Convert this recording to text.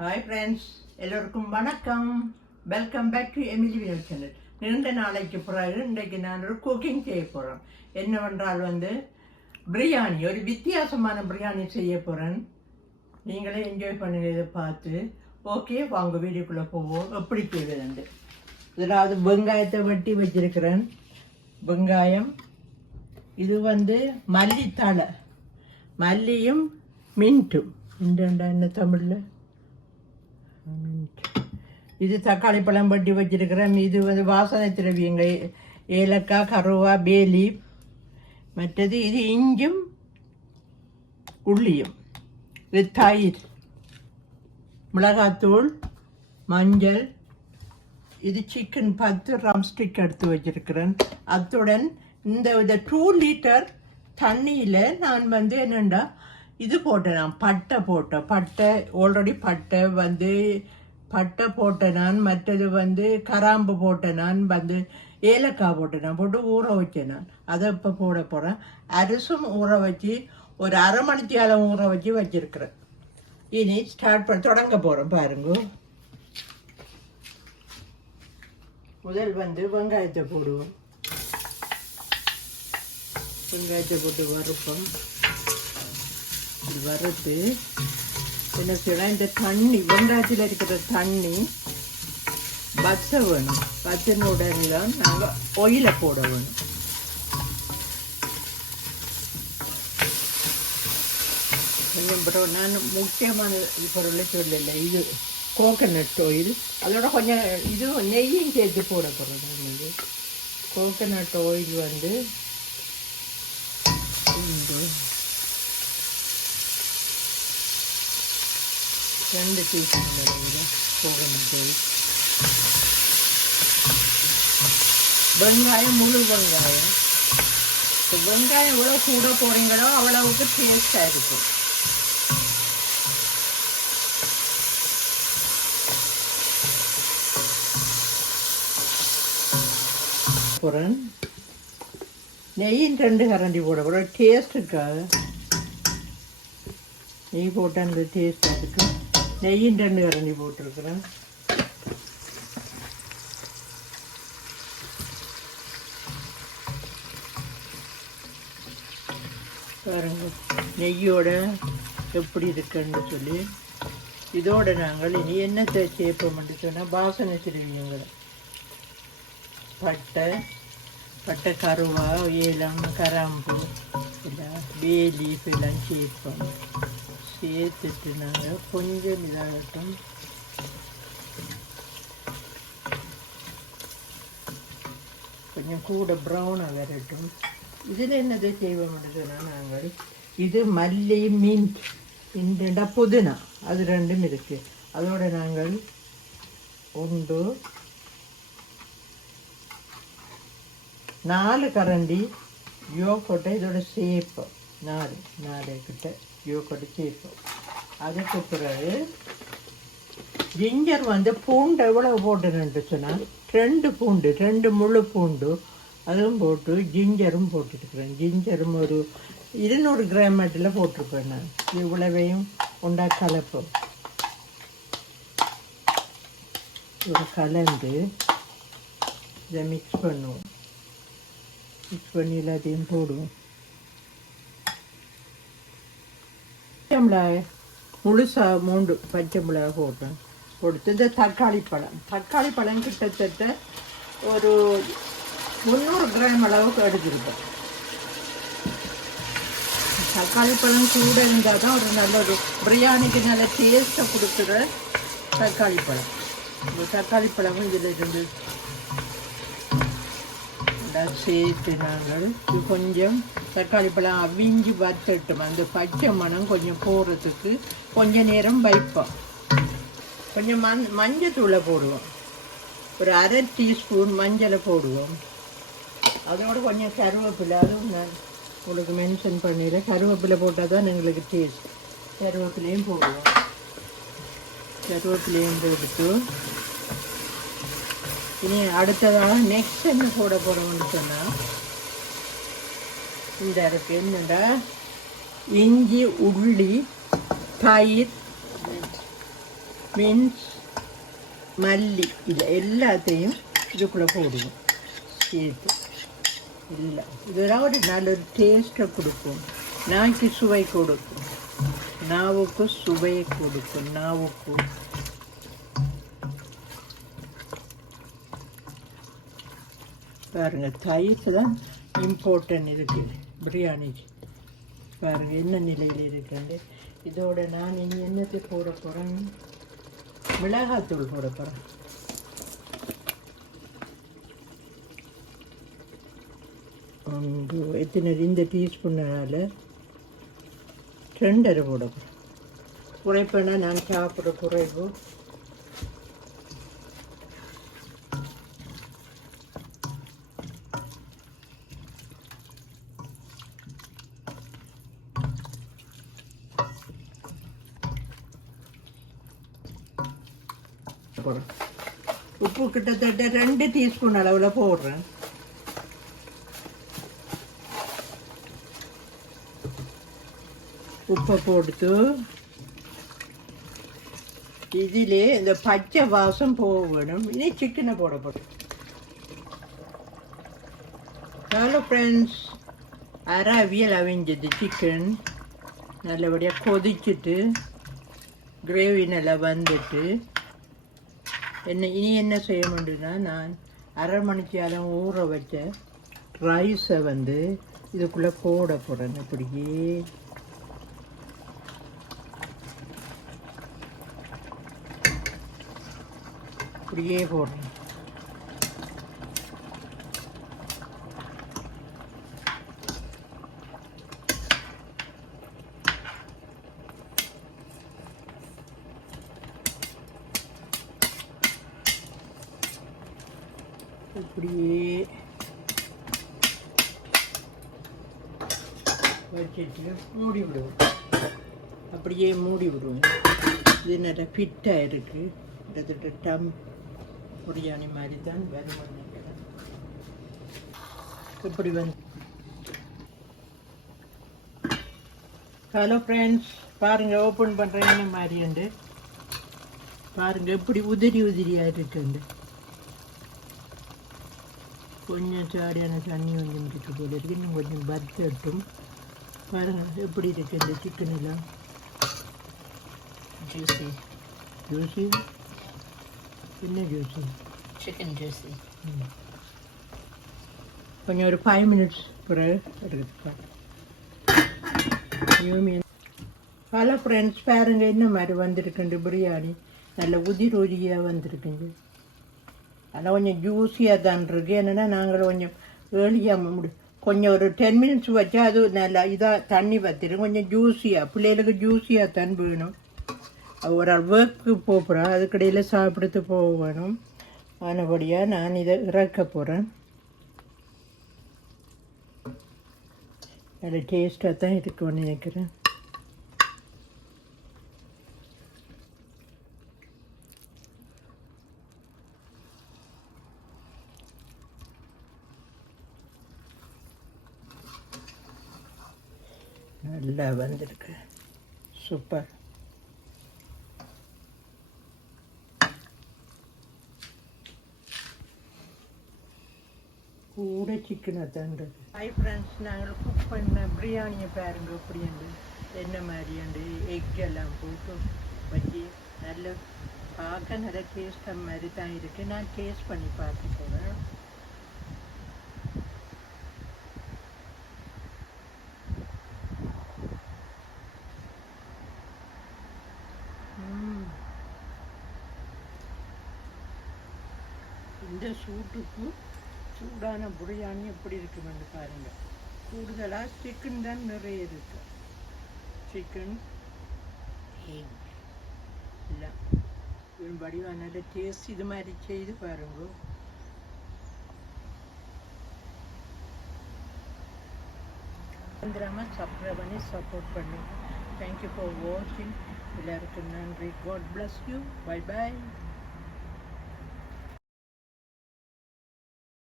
Hi friends எல்லோருக்கும் வணக்கம். Welcome back to Emily Vinod channel நீண்ட நாளைக்கு பிறகு இன்றைக்கு நான் ஒரு குக்கிங் செய்ய போகிறேன் என்னவென்றால் வந்து பிரியாணி ஒரு வித்தியாசமான பிரியாணி செய்ய போகிறேன் நீங்களே என்ஜாய் பண்ணுங்க இதை பார்த்து ஓகே வாங்க வீடியோக்குள்ளே போவோம். எப்படி செய்வதுண்டு? இதாவது வெங்காயத்தை வெட்டி வச்சிருக்கிறேன். வெங்காயம் இது வந்து மல்லித்தழை. மல்லியும் மின்ட்டும் மின்ட்டுண்டா என்ன தமிழில்? இது தக்காளி பழம் பட்டி வச்சிருக்கிறேன். இது வந்து வாசனை திரவியங்கள். ஏலக்காய் கருவா பேலி. மற்றது இது இஞ்சும் உள்ளியும். இது தயிர். மிளகாத்தூள் மஞ்சள். இது சிக்கன் பத்து ரம்ஸ்டிக் எடுத்து வச்சிருக்கிறேன். அத்துடன் இந்த இந்த டூ லிட்டர் தண்ணியில் நான் வந்து என்னென்னா இது போட்டேன் நான் பட்டை போட்டேன் பட்டை ஆல்ரெடி பட்டை வந்து பட்டை போட்டேன் நான் மற்றது வந்து கராம்பு போட்டேன் நான் வந்து ஏலக்காய் போட்டேன் நான் போட்டு ஊற வச்சேன் நான் அதை இப்போ போட போகிறேன் அரிசும் ஊற வச்சு ஒரு அரை மணித்தியாலம் ஊற வச்சு வச்சுருக்குறேன். இனி ஸ்டார்ட் பண்ண தொடங்க போகிறோம் பாருங்க. முதல் வந்து வெங்காயத்தை போடுவோம். வெங்காயத்தை போட்டு வறுப்போம். இது வறுத்து என்ன செய்யலாம் இந்த தண்ணி வெங்காயத்தில் இருக்கிற தண்ணி பச்சை வேணும். பச்சைன்னு உடனே தான் நாங்கள் ஒயில போட வேணும். கொஞ்சம் ப்ரோ நான் முக்கியமான பொருளை சொல்லலை. இது கோகனட் ஆயில் அதோட கொஞ்சம் இது நெய்யும் சேர்த்து போட போகிறோம் கோகனட் ஆயில் வந்து உண்டு ரெண்டு டீஸ்பூன் அளவில் கோகனட் வெங்காயம் முழு வெங்காயம் இப்போ வெங்காயம் எவ்வளோ கூட போடுறீங்களோ அவ்வளவுக்கு டேஸ்டாக இருக்கும் போகிறேன் நெய்யும் ரெண்டு கரண்டி போட போட டேஸ்ட் இருக்காது நெய் போட்டால் அந்த டேஸ்ட் அதுக்கு நெய்யின் ரெண்டு இறங்கி போட்டிருக்கிறேன் பாருங்க நெய்யோட எப்படி இருக்குன்னு சொல்லி. இதோட நாங்கள் இனி என்னத்தை சேர்ப்போம்னு சொன்னால் வாசனை சிறுவியங்களை பட்டை பட்டை கருவா ஏலம் கராம்பு எல்லாம் பேலீஃப் எல்லாம் சேர்ப்போம். அப்படியே திட்டினாங்க கொஞ்சம் இதாகட்டும். கொஞ்சம் கூட ப்ரௌனாக வரட்டும் இதில் என்னது செய்வோம் சொன்னால் நாங்கள் இது மல்லி மீன் இந்த புதினா. அது ரெண்டும் இருக்குது அதோடு நாங்கள் உண்டு நாலு கரண்டி யோகோட்டை இதோட சேப்பு நாலு நாலு கிட்ட. யோகோட்டை சேர்ப்போம் அதுக்கு பிறகு ஜிஞ்சர் வந்து பூண்டு எவ்வளவு போட்டுன்னு சொன்னால் ரெண்டு பூண்டு ரெண்டு முழு பூண்டு. அதுவும் போட்டு ஜிஞ்சரும் போட்டுருக்குறேன் ஜிஞ்சரும் ஒரு இருநூறு கிராம் மட்டில் போட்டிருப்பேன் நான். இவ்வளவையும் உண்டா கலப்போம் ஒரு கலந்து இதை மிக்ஸ் பண்ணுவோம். மிக்ஸ் பண்ணி எல்லாத்தையும் போடுவோம். மிளகாய் முழுசாக மூண்டு பச்சை மிளகாய் போட்டேன். கொடுத்து இந்த தக்காளி பழம். தக்காளி பழம் கிட்டத்தட்ட ஒரு முந்நூறு கிராம் அளவுக்கு எடுத்துருப்பேன். தக்காளி பழம் கூட இருந்தால் தான் ஒரு நல்ல ஒரு பிரியாணிக்கு நல்ல டேஸ்ட்டை கொடுக்குற தக்காளி பழம். தக்காளி பழமும் இதில் இருந்து சேர்த்து நாங்கள் இது கொஞ்சம் தக்காளி பழம் அவிஞ்சு வறுத்துட்டோம். அந்த பச்சை மணம் கொஞ்சம் போகிறதுக்கு கொஞ்ச நேரம் வைப்போம். கொஞ்சம் மண் மஞ்சத்தூளை போடுவோம். ஒரு அரை டீஸ்பூன் மஞ்சளை போடுவோம். அதோட கொஞ்சம் கருவேப்பிலை அதுவும் நான் உங்களுக்கு மென்ஷன் பண்ணிடுறேன். கருவேப்பிலை போட்டால் தான் எங்களுக்கு டேஸ்ட் கருவேப்பிலையும் போடுவோம். கருவேப்பிலையும் போட்டு இனி அடுத்ததாக நெக்ஸ்ட் என்ன போட போகிறோம்னு சொன்னால் இந்த இருக்கு என்னடா? இஞ்சி உள்ளி தயிர் மீன்ஸ் மல்லி இது எல்லாத்தையும் இதுக்குள்ளே போடுவோம். சேர்த்து. இல்லை இதெல்லாம் ஒரு நல்ல ஒரு டேஸ்ட்டை கொடுக்கும். நாய்க்கு சுவை கொடுக்கும். நாவுக்கு சுவையை கொடுக்கும். நாவுக்கு பாருங்கள் தயிர் தான் இம்பார்ட்டன் இருக்குது பிரியாணிக்கு பாருங்கள் என்ன நிலையில் இருக்குண்டு இதோட நான் இனி என்னத்தை போட போகிறேன் மிளகாத்தூள் போட போகிறேன் எத்தனை இந்த டீஸ்பூனால் ரெண்டரை போட போகிறேன் குறைப்பேன்னா நான் சாப்பிட்ற குறைவு? போடுறேன் உப்பு கிட்டத்தட்ட ரெண்டு டீஸ்பூன் அளவில் போடுறேன். உப்பை போட்டு இதிலே இந்த பச்சை வாசம் போக வேணும். இனி சிக்கனை போடப்படும் ஹலோ ஃப்ரெண்ட்ஸ் அரை அவியல் அவிஞ்சது சிக்கன் நல்லபடியாக கொதிச்சுட்டு கிரேவி நல்லா வந்துட்டு என்ன இனி என்ன செய்ய முடியும்னா நான் அரை மணிக்கு ஊற வச்ச ரைஸை வந்து இதுக்குள்ளே போட போகிறேன் இப்படியே. இப்படியே போடுறேன். இப்படியே வச்சுட்டு மூடி விடுவோம். அப்படியே மூடி விடுவோம். இது நிறைய ஃபிட்டாக இருக்குது கிட்டத்தட்ட டம் பிரியாணி மாதிரி தான் வேறு பண்ணிக்கிறேன். இப்படி வந்து. ஹலோ ஃப்ரெண்ட்ஸ் பாருங்கள் ஓப்பன் பண்ணுறேன் என்ன மாதிரி உண்டு? பாருங்கள் எப்படி உதிரி உதிரியாக இருக்குண்டு கொஞ்சம் சாடியான தண்ணி இருக்கு போல இருக்கு இன்னும் கொஞ்சம் பத்தட்டும் பாருங்கள் எப்படி இருக்கு இந்த சிக்கன் எல்லாம்? Juicy. ஜூசி என்ன ஜூசி chicken juicy. கொஞ்சம் ஒரு ஃபைவ் மினிட்ஸ் பிறகு எடுத்துக்கலாம். ஹலோ ஃப்ரெண்ட்ஸ் பாருங்க என்ன மாதிரி வந்திருக்குண்டு பிரியாணி நல்ல உதிர் உதிரியாக வந்திருக்குங்க. அதெல்லாம் கொஞ்சம் ஜூஸியாக தான் இருக்குது என்னென்னா நாங்கள் கொஞ்சம் ஏர்லியாக முடி கொஞ்சம் ஒரு டென் மினிட்ஸ் வச்சா அது நல்லா இதாக தண்ணி வத்திடும் கொஞ்சம் ஜூஸியாக பிள்ளைகளுக்கு ஜூஸியாக தான் வேணும். ஒரு ஆள் ஒர்க்கு போகிறோம் அதுக்கடையில் சாப்பிடுத்து போக வேணும் ஆனபடியாக நான் இதை இறக்க போகிறேன் நல்ல டேஸ்ட்டாக தான் இருக்கும்னு நினைக்கிறேன். நல்லா வந்திருக்கு. சூப்பர். கூட சிக்கனை தாண்டது ஹை ஃப்ரெண்ட்ஸ் நாங்கள் குக் பண்ண பிரியாணியை பாருங்க அப்படிண்டு என்ன மாதிரியாண்டு எக் எல்லாம் போட்டு வச்சு நல்ல பார்க்க நல்ல டேஸ்ட்டாக மாதிரி தான் இருக்குது நான் டேஸ்ட் பண்ணி பார்க்க போகிறேன் இந்த சூட்டுக்கு சூடான பிரியாணி எப்படி இருக்குமென்னு பாருங்கள் கூடுதலாக சிக்கன் தான் நிறைய இருக்கு. சிக்கன் எக் இல்லை வடிவா நல்ல டேஸ்ட் இது மாதிரி செய்து பாருங்க. வந்துடாமல் சப்ஸ்கிரைப் பண்ணி சப்போர்ட் பண்ணுங்க தேங்க்யூ ஃபார் வாட்சிங் எல்லாருக்கும் நன்றி. God bless you bye bye